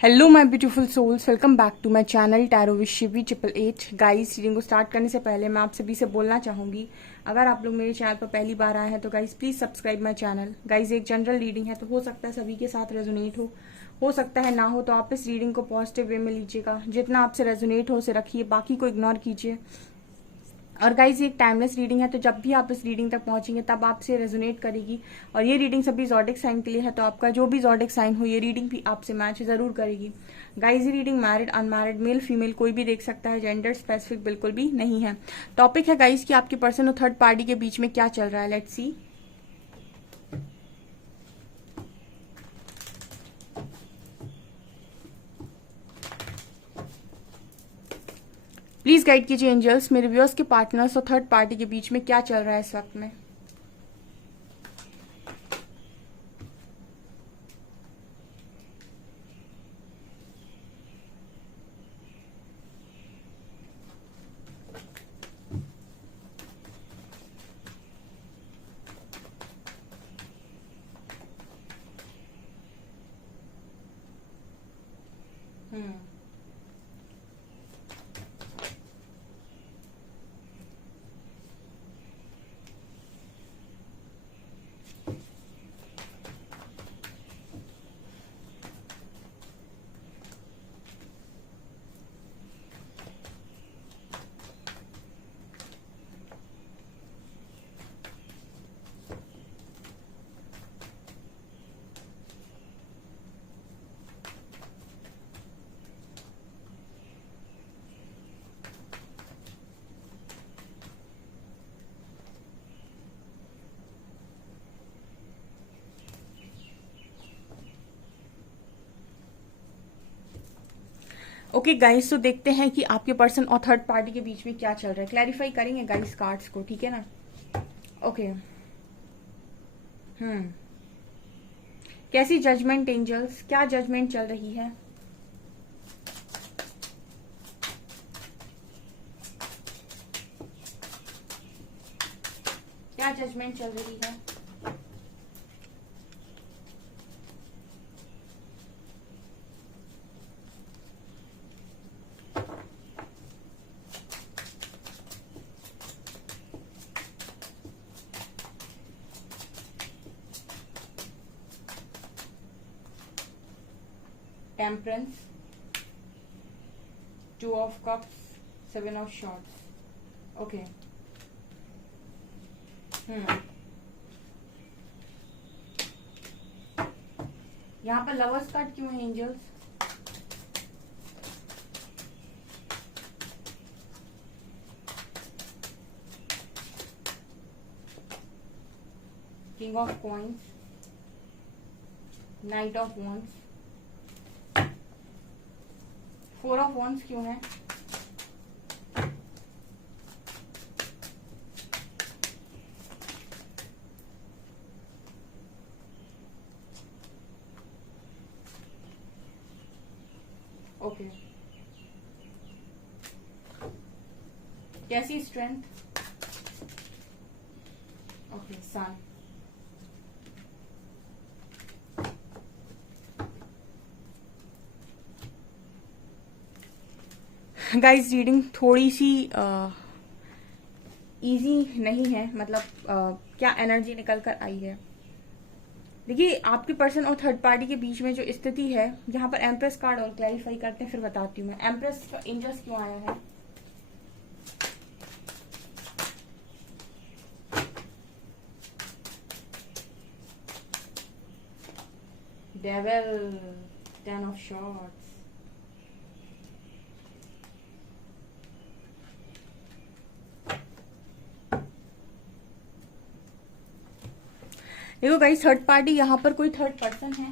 Hello my beautiful souls, welcome back to my channel tarot with Shivi 888। Guys, reading को start करने से पहले मैं आप सभी से बोलना चाहूंगी, अगर आप लोग मेरे चैनल पर पहली बार आए हैं तो guys please subscribe my channel. Guys, एक जनरल रीडिंग है तो हो सकता है सभी के साथ रेजोनेट हो सकता है ना हो, तो आप इस रीडिंग को पॉजिटिव वे में लीजिएगा। जितना आपसे रेजोनेट हो उसे रखिए, बाकी को इग्नोर कीजिए। और गाइज, ये एक टाइमलेस रीडिंग है, तो जब भी आप इस रीडिंग तक पहुंचेंगे तब आपसे रेजोनेट करेगी। और ये रीडिंग सभी जॉडिक साइन के लिए है, तो आपका जो भी जॉडिक साइन हो ये रीडिंग भी आपसे मैच जरूर करेगी। गाइज, ये reading married unmarried male female कोई भी देख सकता है, जेंडर स्पेसिफिक बिल्कुल भी नहीं है। टॉपिक है गाइज कि आपके पर्सन और थर्ड पार्टी के बीच में क्या चल रहा है। Let's see. प्लीज गाइड कीजिए एंजल्स, मेरे व्यूअर्स के पार्टनर्स और थर्ड पार्टी के बीच में क्या चल रहा है इस वक्त में। ओके गाइस, तो देखते हैं कि आपके पर्सन और थर्ड पार्टी के बीच में क्या चल रहा है। क्लैरिफाई करेंगे गाइस कार्ड्स को, ठीक है ना। ओके। कैसी जजमेंट एंजल्स, क्या जजमेंट चल रही है। क्या जजमेंट चल रही है। Temperance, 2 of cups, 7 of swords. Okay. यहाँ पर लवर्स कार्ड क्यों है angels. King of coins, knight of wands, 4 of wands क्यों है। ओके। कैसी strength. Okay, sun. Guys, reading थोड़ी सी इजी नहीं है, मतलब क्या एनर्जी निकल कर आई है। देखिए, आपके पर्सन और थर्ड पार्टी के बीच में जो स्थिति है, यहाँ पर एम्प्रेस कार्ड और क्लैरिफाई करते हैं फिर बताती हूँ मैं। एम्प्रेस का एंजल्स क्यों आया है। Devil, 10 of shorts. देखो गाइस, थर्ड पार्टी यहाँ पर कोई थर्ड पर्सन है,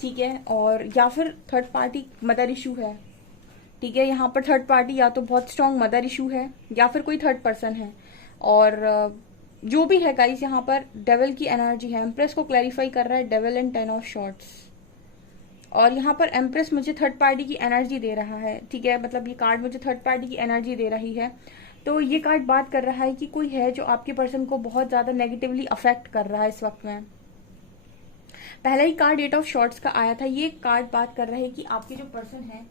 ठीक है, और या फिर थर्ड पार्टी मदर इशू है, ठीक है। यहाँ पर थर्ड पार्टी या तो बहुत स्ट्रांग मदर इशू है या फिर कोई थर्ड पर्सन है। और जो भी है गाइस, यहाँ पर डेविल की एनर्जी है। एम्प्रेस को क्लैरिफाई कर रहा है डेविल एंड 10 ऑफ शॉर्ट्स। और यहाँ पर एम्प्रेस मुझे थर्ड पार्टी की एनर्जी दे रहा है, ठीक है, मतलब ये कार्ड मुझे थर्ड पार्टी की एनर्जी दे रही है। तो ये कार्ड बात कर रहा है कि कोई है जो आपके पर्सन को बहुत ज्यादा नेगेटिवली अफेक्ट कर रहा है इस वक्त में। पहला ही कार्ड 8 ऑफ शॉर्ट्स का आया था। ये कार्ड बात कर रहे हैं कि आपके जो पर्सन है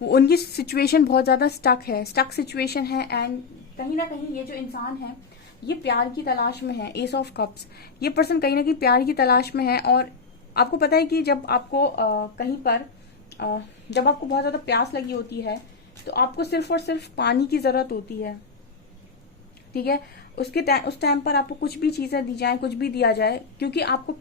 वो उनकी सिचुएशन बहुत ज्यादा स्टक सिचुएशन है, एंड कहीं ना कहीं ये जो इंसान है ये प्यार की तलाश में है। एस ऑफ कप्स, ये पर्सन कहीं ना कहीं प्यार की तलाश में है। और आपको पता है कि जब आपको कहीं पर जब आपको बहुत ज्यादा प्यास लगी होती है तो आपको सिर्फ और सिर्फ पानी की जरूरत होती है, ठीक है। उस टाइम पर आपको कुछ भी चीजें दी जाए, कुछ भी दिया जाए, क्योंकि आपको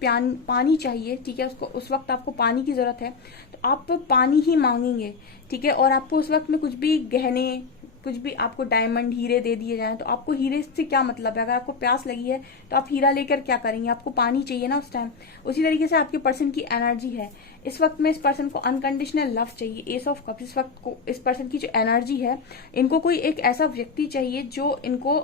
पानी चाहिए, ठीक है। उस वक्त आपको पानी की जरूरत है तो आप पानी ही मांगेंगे, ठीक है। और आपको उस वक्त में कुछ भी गहने, कुछ भी आपको डायमंड, हीरे दे दिए जाएं तो आपको हीरे से क्या मतलब है? अगर आपको प्यास लगी है तो आप हीरा लेकर क्या करेंगे? आपको पानी चाहिए ना उस टाइम। उसी तरीके से आपके पर्सन की एनर्जी है इस वक्त में, इस पर्सन को अनकंडीशनल लव चाहिए। एस ऑफ कप्स, इस वक्त को इस पर्सन की जो एनर्जी है, इनको कोई एक ऐसा व्यक्ति चाहिए जो इनको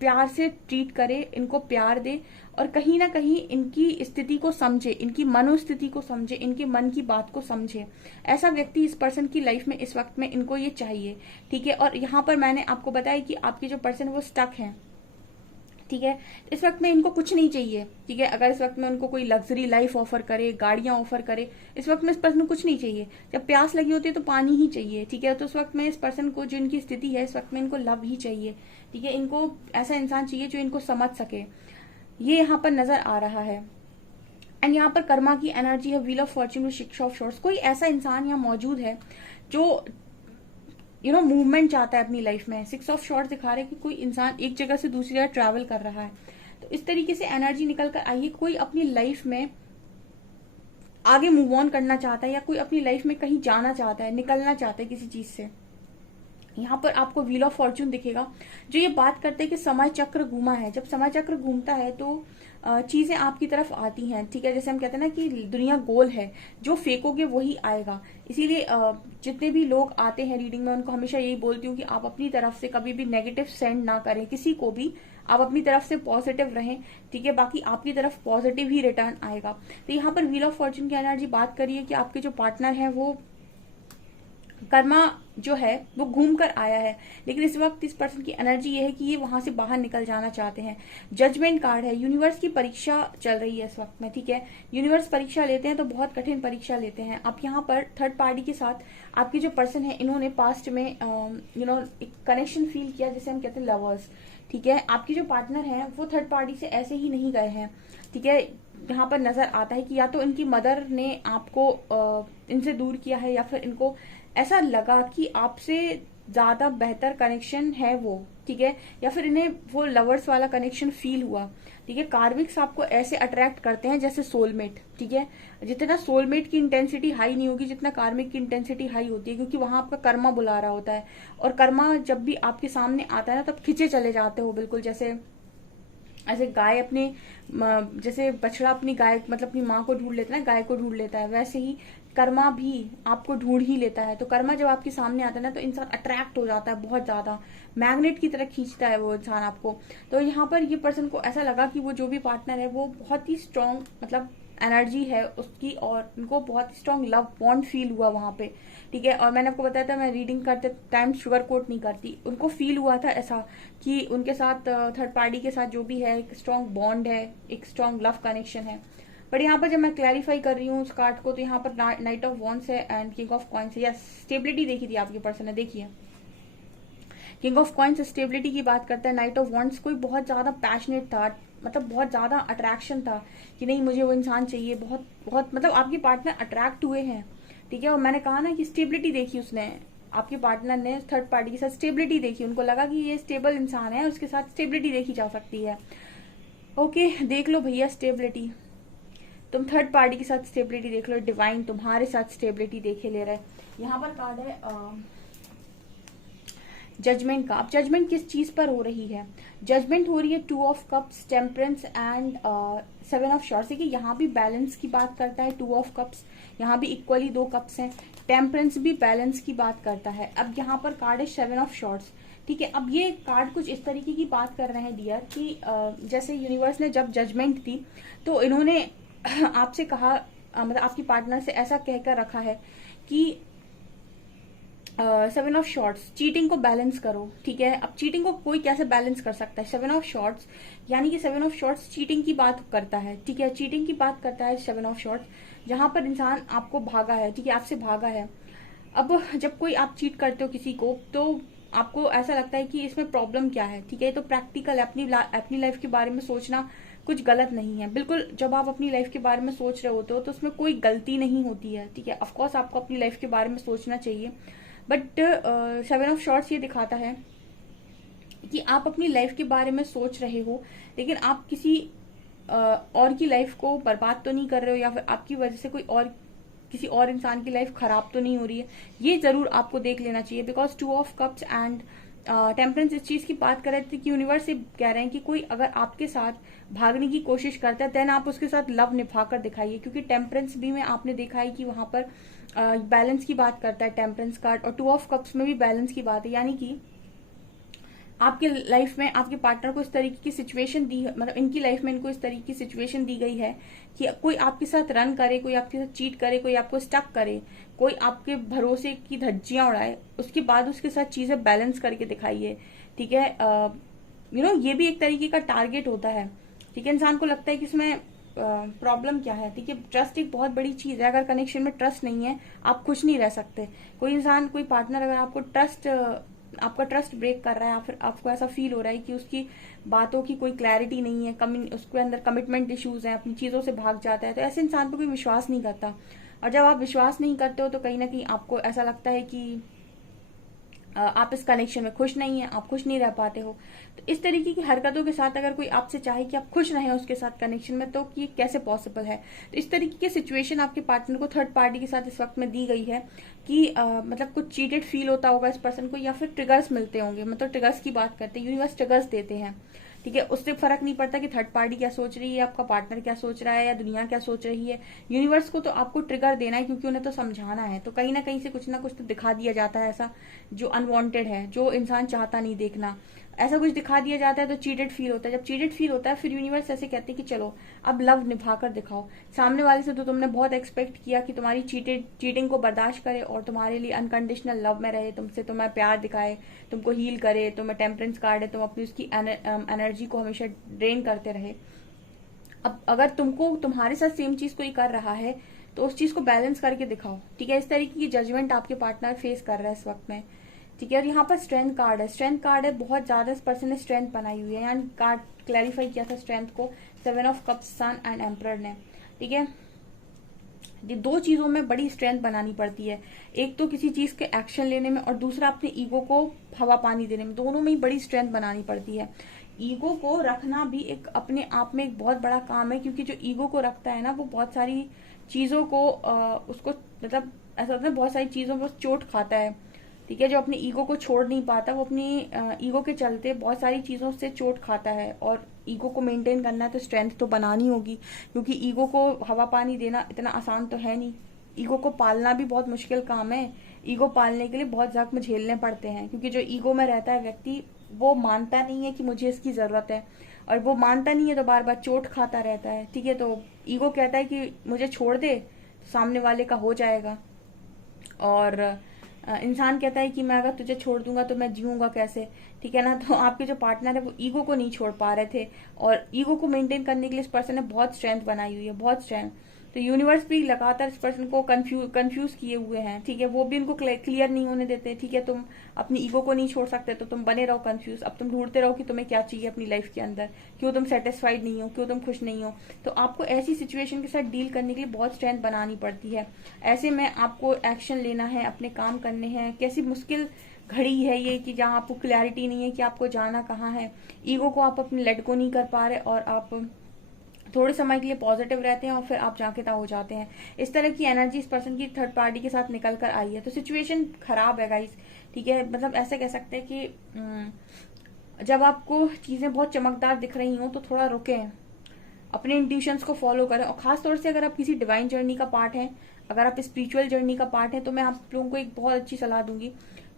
प्यार से ट्रीट करे, इनको प्यार दे और कहीं ना कहीं इनकी स्थिति को समझे, इनकी मनोस्थिति को समझे, इनके मन की बात को समझे। ऐसा व्यक्ति इस पर्सन की लाइफ में इस वक्त में इनको ये चाहिए, ठीक है। और यहाँ पर मैंने आपको बताया कि आपके जो पर्सन वो स्टक हैं, ठीक है। इस वक्त में इनको कुछ नहीं चाहिए, ठीक है। अगर इस वक्त में उनको कोई लग्जरी लाइफ ऑफर करे, गाड़ियां ऑफर करे, इस वक्त में इस पर्सन को कुछ नहीं चाहिए। जब प्यास लगी होती है तो पानी ही चाहिए, ठीक है। तो उस वक्त में इस पर्सन को, जो इनकी स्थिति है इस वक्त में, इनको लव ही चाहिए, ठीक है। इनको ऐसा इंसान चाहिए जो इनको समझ सके, ये यहाँ पर नजर आ रहा है। एंड यहाँ पर कर्मा की एनर्जी है, wheel of Fortune, 6 of shorts. कोई ऐसा इंसान यहाँ मौजूद है जो मूवमेंट चाहता है अपनी लाइफ में। 6 ऑफ शॉर्ट्स दिखा रहे हैं कि कोई इंसान एक जगह से दूसरी जगह ट्रैवल कर रहा है। तो इस तरीके से एनर्जी निकल कर आई है, कोई अपनी लाइफ में आगे मूव ऑन करना चाहता है या कोई अपनी लाइफ में कहीं जाना चाहता है, निकलना चाहता है किसी चीज से। यहाँ पर आपको व्हील ऑफ फॉर्च्यून दिखेगा जो ये बात करते हैं कि समय चक्र घूमा है। जब समय चक्र घूमता है तो चीजें आपकी तरफ आती हैं, ठीक है। जैसे हम कहते हैं ना कि दुनिया गोल है, जो फेंकोगे वही आएगा। इसीलिए जितने भी लोग आते हैं रीडिंग में, उनको हमेशा यही बोलती हूँ कि आप अपनी तरफ से कभी भी नेगेटिव सेंड ना करें किसी को भी, आप अपनी तरफ से पॉजिटिव रहें, ठीक है। बाकी आपकी तरफ पॉजिटिव ही रिटर्न आएगा। तो यहाँ पर व्हील ऑफ फॉर्च्यून की एनर्जी बात करिए कि आपके जो पार्टनर है वो कर्मा जो है वो घूम कर आया है, लेकिन इस वक्त इस पर्सन की एनर्जी ये है कि ये वहां से बाहर निकल जाना चाहते हैं। जजमेंट कार्ड है, यूनिवर्स की परीक्षा चल रही है इस वक्त में, ठीक है। यूनिवर्स परीक्षा लेते हैं तो बहुत कठिन परीक्षा लेते हैं। आप यहाँ पर थर्ड पार्टी के साथ आपके जो पर्सन है, इन्होंने पास्ट में एक कनेक्शन फील किया, जिसे हम कहते हैं लवर्स, ठीक है। आपके जो पार्टनर है वो थर्ड पार्टी से ऐसे ही नहीं गए हैं, ठीक है। यहाँ पर नजर आता है कि या तो इनकी मदर ने आपको इनसे दूर किया है, या फिर इनको ऐसा लगा कि आपसे ज्यादा बेहतर कनेक्शन है वो, ठीक है। या फिर इन्हें वो लवर्स वाला कनेक्शन फील हुआ, ठीक है। कार्मिक्स आपको ऐसे अट्रैक्ट करते हैं जैसे सोलमेट, ठीक है। जितना सोलमेट की इंटेंसिटी हाई नहीं होगी, जितना कार्मिक की इंटेंसिटी हाई होती है, क्योंकि वहां आपका कर्मा बुला रहा होता है। और कर्मा जब भी आपके सामने आता है ना, तब खिंचे चले जाते हो, बिल्कुल जैसे गाय अपने, जैसे बछड़ा अपनी गाय मतलब अपनी माँ को ढूंढ लेता है, गाय को ढूंढ लेता है, वैसे ही कर्मा भी आपको ढूंढ ही लेता है। तो कर्मा जब आपके सामने आता है ना, तो इंसान अट्रैक्ट हो जाता है, बहुत ज्यादा मैग्नेट की तरह खींचता है वो इंसान आपको। तो यहाँ पर ये पर्सन को ऐसा लगा कि वो जो भी पार्टनर है वो बहुत ही स्ट्रांग मतलब एनर्जी है उसकी, और उनको बहुत ही स्ट्रांग लव बॉन्ड फील हुआ वहां पे, ठीक है। और मैंने आपको बताया था मैं रीडिंग करते टाइम शुगर कोट नहीं करती, उनको फील हुआ था ऐसा कि उनके साथ थर्ड पार्टी के साथ जो भी है एक स्ट्रांग बॉन्ड है, एक स्ट्रांग लव कनेक्शन है। बट यहाँ पर जब मैं क्लैरिफाई कर रही हूँ उस कार्ड को, तो यहाँ पर नाइट ऑफ वॉन्ड्स है एंड किंग ऑफ कॉइन्स है। या स्टेबिलिटी देखी थी आपके पर्सन ने, देखिए किंग ऑफ कॉइन्स स्टेबिलिटी की बात करता है। नाइट ऑफ वॉन्ड्स कोई बहुत ज्यादा पैशनेट था, मतलब बहुत ज्यादा अट्रैक्शन था कि नहीं मुझे वो इंसान चाहिए, बहुत बहुत मतलब आपके पार्टनर अट्रैक्ट हुए हैं, ठीक है। और मैंने कहा ना कि स्टेबिलिटी देखी उसने, आपके पार्टनर ने थर्ड पार्टी के साथ स्टेबिलिटी देखी, उनको लगा कि ये स्टेबल इंसान है, उसके साथ स्टेबिलिटी देखी जा सकती है। ओके, देख लो भैया स्टेबिलिटी, तुम थर्ड पार्टी के साथ स्टेबिलिटी देख लो, डिवाइन तुम्हारे साथ स्टेबिलिटी देखे ले रहा है। यहाँ पर कार्ड है जजमेंट का। अब जजमेंट किस चीज पर हो रही है? जजमेंट हो रही है 2 of cups, temperance and 7 of shorts. देखिए यहाँ भी बैलेंस की बात करता है 2 ऑफ कप्स, यहाँ भी इक्वली 2 कप्स हैं। टेम्परेंस भी बैलेंस की बात करता है। अब यहाँ पर कार्ड है 7 ऑफ शॉर्ट्स, ठीक है। अब ये कार्ड कुछ इस तरीके की बात कर रहे हैं डियर कि जैसे यूनिवर्स ने जब जजमेंट दी तो इन्होंने आपसे कहा, मतलब आपकी पार्टनर से ऐसा कहकर रखा है कि सेवन ऑफ शॉर्ट्स, चीटिंग को बैलेंस करो, ठीक है। अब चीटिंग को कोई कैसे बैलेंस कर सकता है? सेवन ऑफ शॉर्ट्स, यानी कि सेवन ऑफ शॉर्ट्स चीटिंग की बात करता है, ठीक है, चीटिंग की बात करता है सेवन ऑफ शॉर्ट्स, जहां पर इंसान आपको भागा है, ठीक है, आपसे भागा है। अब जब कोई आप चीट करते हो किसी को, तो आपको ऐसा लगता है कि इसमें प्रॉब्लम क्या है, ठीक है, तो प्रैक्टिकल है, अपनी लाइफ के बारे में सोचना कुछ गलत नहीं है, बिल्कुल। जब आप अपनी लाइफ के बारे में सोच रहे होते हो तो उसमें कोई गलती नहीं होती है, ठीक है। ऑफकोर्स आपको अपनी लाइफ के बारे में सोचना चाहिए, बट सेवन ऑफ शॉर्ट्स ये दिखाता है कि आप अपनी लाइफ के बारे में सोच रहे हो, लेकिन आप किसी और की लाइफ को बर्बाद तो नहीं कर रहे हो, या फिर आपकी वजह से कोई और किसी और इंसान की लाइफ खराब तो नहीं हो रही है। ये जरूर आपको देख लेना चाहिए, because two of cups and temperance इस चीज की बात कर रहे थे कि यूनिवर्स से कह रहे हैं कि कोई अगर आपके साथ भागने की कोशिश करता है, देन आप उसके साथ लव निभा कर दिखाइए, क्योंकि टेम्परेंस भी में आपने देखा है कि वहां पर बैलेंस की बात करता है टेम्परेंस कार्ड, और टू ऑफ कप्स में भी बैलेंस की बात है, यानी कि आपके लाइफ में आपके पार्टनर को इस तरीके की सिचुएशन दी, मतलब इनकी लाइफ में इनको इस तरीके की सिचुएशन दी गई है कि कोई आपके साथ रन करे, कोई आपके साथ चीट करे, कोई आपको स्टक करे, कोई आपके भरोसे की धज्जियां उड़ाए, उसके बाद उसके साथ चीजें बैलेंस करके दिखाइए, ठीक है। ये भी एक तरीके का टारगेट होता है, ठीक है। इंसान को लगता है कि इसमें प्रॉब्लम क्या है, ठीक है। ट्रस्ट एक बहुत बड़ी चीज है, अगर कनेक्शन में ट्रस्ट नहीं है आप खुश नहीं रह सकते। कोई इंसान, कोई पार्टनर अगर आपका ट्रस्ट ब्रेक कर रहा है, या फिर आपको ऐसा फील हो रहा है कि उसकी बातों की कोई क्लैरिटी नहीं है, उसके अंदर कमिटमेंट इश्यूज हैं, अपनी चीजों से भाग जाता है, तो ऐसे इंसान पर कोई विश्वास नहीं करता। और जब आप विश्वास नहीं करते हो तो कहीं ना कहीं आपको ऐसा लगता है कि आप इस कनेक्शन में खुश नहीं है, आप खुश नहीं रह पाते हो। तो इस तरीके की हरकतों के साथ अगर कोई आपसे चाहे कि आप खुश रहें उसके साथ कनेक्शन में, तो ये कैसे पॉसिबल है? तो इस तरीके की सिचुएशन आपके पार्टनर को थर्ड पार्टी के साथ इस वक्त में दी गई है कि मतलब कुछ चीटेड फील होता होगा इस पर्सन को, या फिर ट्रिगर्स मिलते होंगे, मतलब ट्रिगर्स की बात करते हैं, यूनिवर्स ट्रिगर्स देते हैं, ठीक है। उससे फर्क नहीं पड़ता कि थर्ड पार्टी क्या सोच रही है, आपका पार्टनर क्या सोच रहा है, या दुनिया क्या सोच रही है, यूनिवर्स को तो आपको ट्रिगर देना है, क्योंकि उन्हें तो समझाना है। तो कहीं ना कहीं से कुछ ना कुछ तो दिखा दिया जाता है ऐसा जो अनवांटेड है, जो इंसान चाहता नहीं देखना, ऐसा कुछ दिखा दिया जाता है, तो चीटेड फील होता है। जब चीटेड फील होता है, फिर यूनिवर्स ऐसे कहते हैं कि चलो अब लव निभा कर दिखाओ। सामने वाले से तो तुमने बहुत एक्सपेक्ट किया कि तुम्हारी चीटिंग को बर्दाश्त करे और तुम्हारे लिए अनकंडीशनल लव में रहे, तुमसे तुम्हें प्यार दिखाए, तुमको हील करे, तुम्हें टेम्परेंस कार्ड है, तुम अपनी उसकी एनर्जी को हमेशा ड्रेन करते रहे। अब अगर तुमको तुम्हारे साथ सेम चीज कोई कर रहा है, तो उस चीज को बैलेंस करके दिखाओ, ठीक है। इस तरीके की जजमेंट आपके पार्टनर फेस कर रहा है इस वक्त में, ठीक है। और यहाँ पर स्ट्रेंथ कार्ड है, स्ट्रेंथ कार्ड है, बहुत ज्यादा इस पर्सन ने स्ट्रेंथ बनाई हुई है, यानी कार्ड क्लैरिफाई किया था स्ट्रेंथ को seven of cups, sun and emperor ने, ठीक है। ये दो चीजों में बड़ी स्ट्रेंथ बनानी पड़ती है, एक तो किसी चीज के एक्शन लेने में, और दूसरा अपने ईगो को हवा पानी देने में, दोनों में ही बड़ी स्ट्रेंथ बनानी पड़ती है। ईगो को रखना भी एक अपने आप में एक बहुत बड़ा काम है, क्योंकि जो ईगो को रखता है ना, वो बहुत सारी चीजों को उसको मतलब ऐसा होता है, बहुत सारी चीजों पर चोट खाता है, ठीक है। जो अपनी ईगो को छोड़ नहीं पाता, वो अपनी ईगो के चलते बहुत सारी चीजों से चोट खाता है। और ईगो को मेंटेन करना है तो स्ट्रेंथ तो बनानी होगी, क्योंकि ईगो को हवा पानी देना इतना आसान तो है नहीं, ईगो को पालना भी बहुत मुश्किल काम है। ईगो पालने के लिए बहुत जख्म झेलने पड़ते हैं, क्योंकि जो ईगो में रहता है व्यक्ति, वो मानता नहीं है कि मुझे इसकी जरूरत है, और वो मानता नहीं है तो बार बार चोट खाता रहता है, ठीक है। तो ईगो कहता है कि मुझे छोड़ दे, तो सामने वाले का हो जाएगा, और इंसान कहता है कि मैं अगर तुझे छोड़ दूंगा तो मैं जीऊंगा कैसे, ठीक है ना। तो आपके जो पार्टनर है वो ईगो को नहीं छोड़ पा रहे थे, और ईगो को मेंटेन करने के लिए इस पर्सन ने बहुत स्ट्रेंथ बनाई हुई है, बहुत स्ट्रेंथ। तो यूनिवर्स भी लगातार इस पर्सन को कंफ्यूज किए हुए हैं, ठीक है। वो भी उनको क्लियर नहीं होने देते, ठीक है। तुम अपनी ईगो को नहीं छोड़ सकते तो तुम बने रहो कंफ्यूज, अब तुम ढूंढते रहो कि तुम्हें क्या चाहिए अपनी लाइफ के अंदर, क्यों तुम सेटिस्फाइड नहीं हो, क्यों तुम खुश नहीं हो। तो आपको ऐसी सिचुएशन के साथ डील करने के लिए बहुत स्ट्रेंथ बनानी पड़ती है। ऐसे में आपको एक्शन लेना है, अपने काम करने हैं। कैसी मुश्किल घड़ी है ये कि जहाँ आपको क्लैरिटी नहीं है कि आपको जाना कहाँ है, ईगो को आप अपने लेट को नहीं कर पा रहे, और आप थोड़े समय के लिए पॉजिटिव रहते हैं और फिर आप जाके हो जाते हैं। इस तरह की एनर्जी इस पर्सन की थर्ड पार्टी के साथ निकल कर आई है, तो सिचुएशन खराब है गाइस, ठीक है। मतलब ऐसे कह सकते हैं कि जब आपको चीजें बहुत चमकदार दिख रही हो तो थोड़ा रुकें, अपने इंट्यूशंस को फॉलो करें। और खासतौर से अगर आप किसी डिवाइन जर्नी का पार्ट हैं, अगर आप स्पिरिचुअल जर्नी का पार्ट है, तो मैं आप लोगों को एक बहुत अच्छी सलाह दूंगी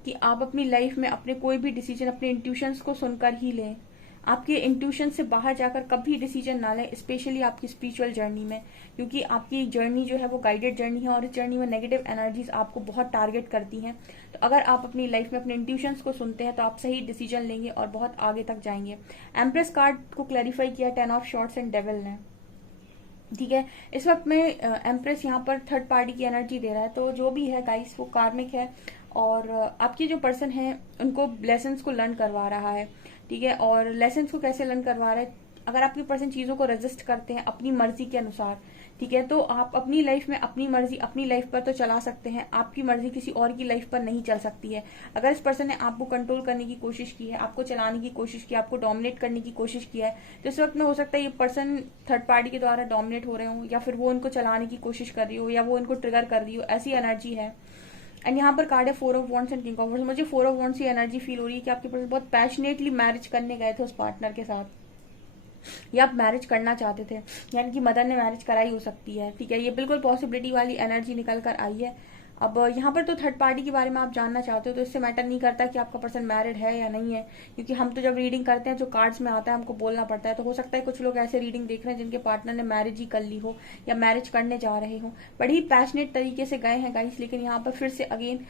कि आप अपनी लाइफ में अपने कोई भी डिसीजन अपने इंट्यूशंस को सुनकर ही लें। आपके इंट्यूशन से बाहर जाकर कभी डिसीजन ना लें, स्पेशली आपकी स्पिरिचुअल जर्नी में, क्योंकि आपकी जर्नी जो है वो गाइडेड जर्नी है और इस जर्नी में नेगेटिव एनर्जीज आपको बहुत टारगेट करती हैं। तो अगर आप अपनी लाइफ में अपने इंट्यूशंस को सुनते हैं तो आप सही डिसीजन लेंगे और बहुत आगे तक जाएंगे। एम्प्रेस कार्ड को क्लैरिफाई किया 10 ऑफ शॉर्ट्स एंड डेविल ने, ठीक है। इस वक्त में एम्प्रेस यहाँ पर थर्ड पार्टी की एनर्जी दे रहा है, तो जो भी है गाइस वो कार्मिक है और आपके जो पर्सन है उनको लेसन्स को लर्न करवा रहा है, ठीक है। और लेसन्स को कैसे लर्न करवा रहा है, अगर आपके पर्सन चीजों को रेजिस्ट करते हैं अपनी मर्जी के अनुसार, ठीक है, तो आप अपनी लाइफ में अपनी मर्जी अपनी लाइफ पर तो चला सकते हैं, आपकी मर्जी किसी और की लाइफ पर नहीं चल सकती है। अगर इस पर्सन ने आपको कंट्रोल करने की कोशिश की है, आपको चलाने की कोशिश की, आपको डोमिनेट करने की कोशिश किया है, तो इस वक्त में हो सकता है ये पर्सन थर्ड पार्टी के द्वारा डोमिनेट हो रहे हो, या फिर वो उनको चलाने की कोशिश कर रही हो, या वो उनको ट्रिगर कर रही हो, ऐसी एनर्जी है। एंड यहाँ पर कार्ड है 4 of wands and king of wands. मुझे 4 ऑफ वॉन्ड्स की एनर्जी फील हो रही है कि आपके पर्सन बहुत पैशनेटली मैरिज करने गए थे उस पार्टनर के साथ, या आप मैरिज करना चाहते थे, यानी कि मदर ने मैरिज कराई हो सकती है, ठीक है। ये बिल्कुल पॉसिबिलिटी वाली एनर्जी निकल कर आई है। अब यहाँ पर तो थर्ड पार्टी के बारे में आप जानना चाहते हो तो इससे मैटर नहीं करता कि आपका पर्सन मैरिड है या नहीं है, क्योंकि हम तो जब रीडिंग करते हैं जो कार्ड्स में आता है हमको बोलना पड़ता है। तो हो सकता है कुछ लोग ऐसे रीडिंग देख रहे हैं जिनके पार्टनर ने मैरिज ही कर ली हो या मैरिज करने जा रहे हो, बड़ी पैशनेट तरीके से गए हैं गाइस। लेकिन यहाँ पर फिर से अगेन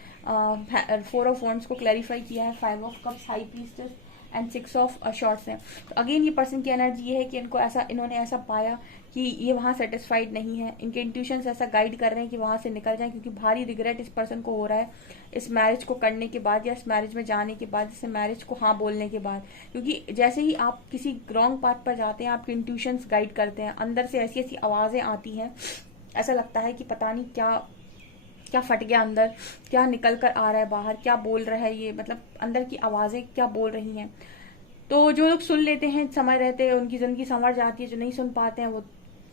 4 ऑफ वॉन्ड्स को क्लैरिफाई किया है, 5 of cups, high priestess and 6 of shorts हैं। तो अगेन ये पर्सन की एनर्जी ये है कि इन्होंने ऐसा पाया कि ये वहां सेटिस्फाइड नहीं है, इनके इंट्यूशंस ऐसा गाइड कर रहे हैं कि वहां से निकल जाएं, क्योंकि भारी रिग्रेट इस पर्सन को हो रहा है इस मैरिज को करने के बाद या इस मैरिज में जाने के बाद, इस मैरिज को हाँ बोलने के बाद। क्योंकि जैसे ही आप किसी रॉन्ग पाथ पर जाते हैं आपके इंट्यूशंस गाइड करते हैं, अंदर से ऐसी ऐसी आवाजें आती हैं, ऐसा लगता है कि पता नहीं क्या क्या फट गया अंदर, क्या निकल कर आ रहा है बाहर, क्या बोल रहा है ये, मतलब अंदर की आवाजें क्या बोल रही हैं। तो जो लोग सुन लेते हैं समय रहते हैं उनकी जिंदगी संवर जाती है, जो नहीं सुन पाते हैं वो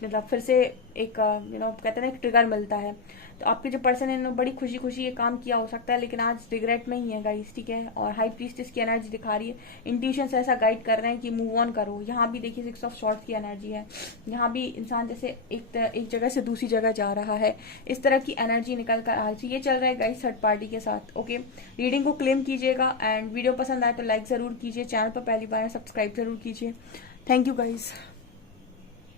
मतलब फिर से एक कहते हैं ना एक ट्रिगर मिलता है। तो आपके जो पर्सन है बड़ी खुशी खुशी ये काम किया हो सकता है, लेकिन आज रिग्रेट में ही है गाइस, ठीक है। और हाई प्रीस्टेस की एनर्जी दिखा रही है, इंट्यूशन ऐसा गाइड कर रहे हैं कि मूव ऑन करो। यहाँ भी देखिए 6 ऑफ शॉर्ट्स की एनर्जी है, यहाँ भी इंसान जैसे एक जगह से दूसरी जगह जा रहा है, इस तरह की एनर्जी निकल कर आ रही है। ये चल रहा है गाइस थर्ड पार्टी के साथ, ओके। रीडिंग को क्लेम कीजिएगा एंड वीडियो पसंद आए तो लाइक जरूर कीजिए, चैनल पर पहली बार सब्सक्राइब जरूर कीजिए। Thank you guys.